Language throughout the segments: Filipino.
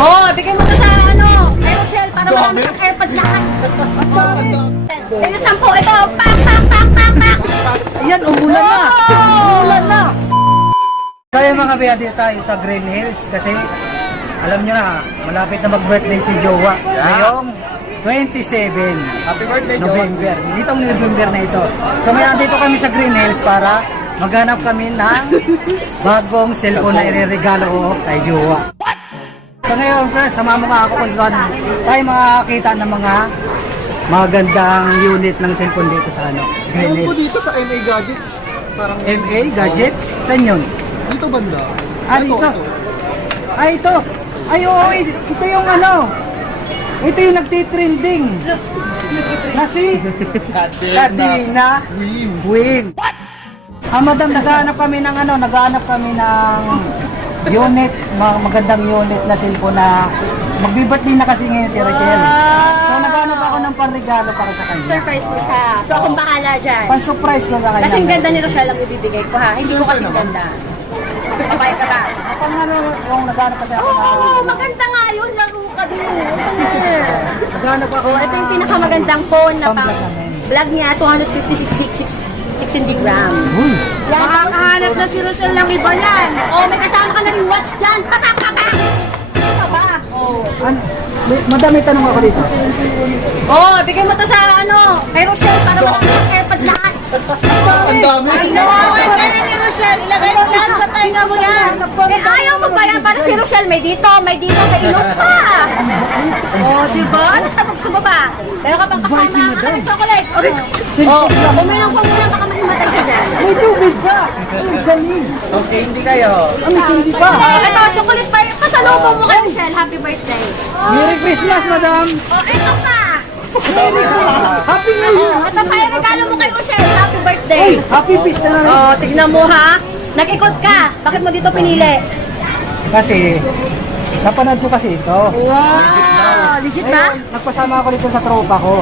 Oh, bigay mo to sa ano, kay Rochelle para marami siyang AirPods lahat. Ito 10, ito, pak, pak, pak, pak, pak. Ayan, umulan na! Umulan na! Kaya mga biya, dito tayo sa Green Hills kasi alam nyo na, malapit na mag-birthday si Jowa. Ngayong 27 Happy birthday, November. Ditong November na ito. So ngayon dito kami sa Green Hills para maghanap kami ng bagong cellphone na ireregalo ko kay Jowa. So ngayon, friends, sama mo nga ako kung saan tayo makakita ng mga magandang unit ng cellphone dito sa ano, Green Ewan ko Hills. dito sa MA Gadgets. Parang MA Gadgets? Saan yun? dito banda. Ah, dito. Ay, ito. Ay, oo, ito yung ano. Ito yung nagtitrending. Na si Kadina Win. Ah, madam, naghahanap kami ng ano, naghahanap kami ng unit, magandang unit na cellphone na magbi-birthday na kasi ngayon si Rachel. So, naghahanap ako ng panregalo para sa kanya. Surprise mo siya. So akong bahala dyan. Pan-surprise ko sa kanya. Kasing ganda ni Rochelle ang ibibigay ko ha. Hindi ko kasing ganda. Papayag ka ba? Kapag ano, yung naghahanap kasi ako na... Oo, maganda nga yun. Laro ka din. Naghahanap ako Ito yung pinakamagandang phone na pang Pang-vlog namin. vlog niya, 256 gig, 16 gig RAM. Makakahanap na si Rochelle ng iba niyan. Oh, may kasama ka na rin watch dyan. Papak, papak! Ano ba? Oh. Ano, madami tanong ako dito. Oh, bigay mo to sa ano, kay Rochelle para marami siyang AirPods lahat. Ang dami. Ilawan ka na ni Rochelle. Ilagay mo lahat sa tainga mo yan. Eh, ayaw mo ba yan? Para si Rochelle, may dito, may ilong pa. Oh, diba? Nasa magsubo ba? Pero kapag kasama ka ng chocolate. Oh, uminom ko muna, baka mahimatay siya dyan. May tubig pa! Ang galing! Okay, hindi kayo. May hindi pa! Ito, chocolate pa yung kasalubong mo kay Rochelle. Happy birthday. Merry Christmas, madam! Oh, ito pa. Happy New Year! Ito pa yung regalo mo kay Rochelle. Happy birthday. Happy Feast na rin! Oh, tignan mo ha. Nag-ikot ka. Bakit mo dito pinili? Kasi, napanood ko kasi ito. Wow, legit ba? Ayun, nagpasama ako dito sa tropa ko.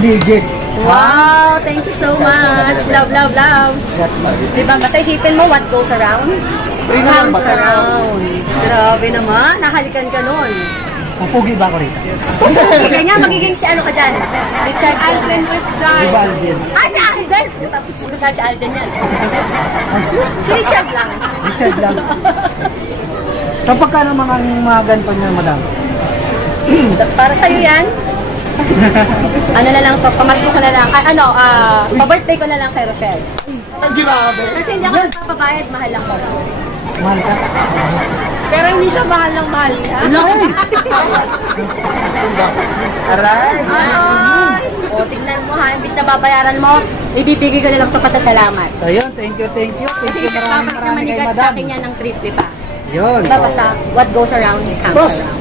Legit. Wow, thank you so much. Love, love, love. Diba, basta isipin mo what goes around, comes around. Grabe naman, nahalikan ka nun. Mapugi ba ako rito? Kanya, magiging si ano ka dyan? Richard Alden with Di ba, Alden? Ah, si Alden! Puro ka si Alden yan. Si Richard lang. Richard lang. So, pagkano mga ganito niyo, madam? Para sa'yo yan. Ano na lang to, pamasko ko na lang. Pa-birthday ko na lang kay Rochelle. Ang grabe. Kasi hindi ako nagpapabayad, mahal ako. Mahal ka? Pero hindi siya mahal ng mahal niya. Ay! Aray. Ay! O, tignan mo ha, imbis na babayaran mo, ibibigay ko na lang ito pasasalamat. So, yun. Thank you, thank you. Thank Kasi you maraming babalik naman maraming ni kay God sa madam. akin yan ng triple pa. Yun. Diba basta, what goes around, comes Boss. around.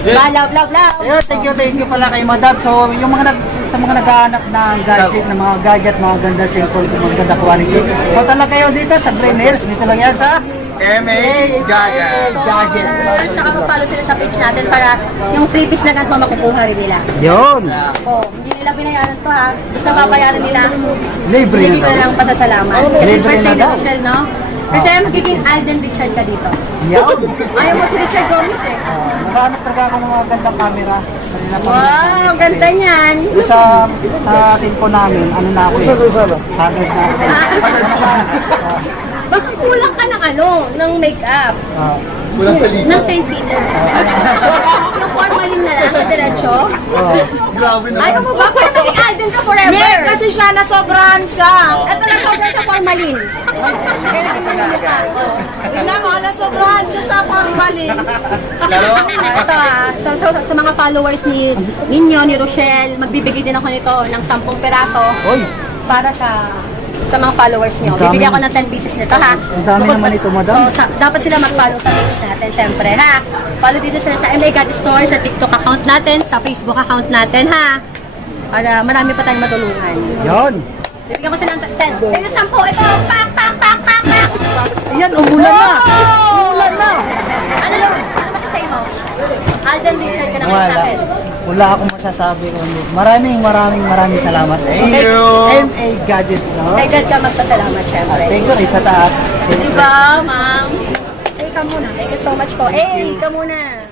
Diba, love, love, love. Ayun, thank you pala kay madam. So, yung mga sa mga naghahanap ng gadget, ng mga gadget, mga ganda cellphone, mga ganda quality. Punta lang kayo dito sa Green Hills. Dito lang yan sa MA Gadgets. Gadget. At saka mag-follow sila sa page natin para yung freebies na ganito makukuha rin nila. Yun. O, hindi nila binayaran to ha. Basta babayaran nila, Libre hindi na ko daw. na lang pasasalamat. Oh, Kasi libre birthday na ni daw. Rochelle, no? Kasi magiging Alden Richard ka dito. Yun. Ayaw mo si Richard Gomez eh. Naghahanap talaga ako ng mga gandang camera. Kanina pa Wow, ganda niyan. Sa cellphone namin, ano na ako eh. Haggard na ako. Baka kulang ka ng ng makeup. Kulang sa libo. Ng St. Peter. Yung formalin na lang, diretso. Grabe naman. Ayaw mo ba kung maging Alden ka forever? Hindi, kasi siya nasobrahan siya. Ito na sobrang sa formalin. Kaya naman ka. Tingnan mo, nasobrahan siya sa formalin. Ito sa mga followers ninyo, ni Rochelle, magbibigay din ako nito ng 10 peraso Oy, para sa mga followers niyo. Ang dami. Bibigyan ko ng 10 pieces nito, ha? Ang dami naman ito, madam. So, dapat sila mag-follow sa page natin, syempre, ha? Follow dito sila sa MA God Store, sa TikTok account natin, sa Facebook account natin, ha? Para marami pa tayong matulungan. yun. Bibigyan ko sila ng 10. Ito 10. Ito, pak, pak, pak, pak, pak. Ayan, umulan na. Umulan na. Ano masasabi mo? Alden Richard ka na ngayon sa akin. Wala akong masasabi kundi maraming salamat. Thank you. MA Gadgets, no? Kay God ka magpasalamat, syempre. Thank you, sa taas. Diba, ma'am? Eh, ka muna. Thank you so much po. Eh, ka muna.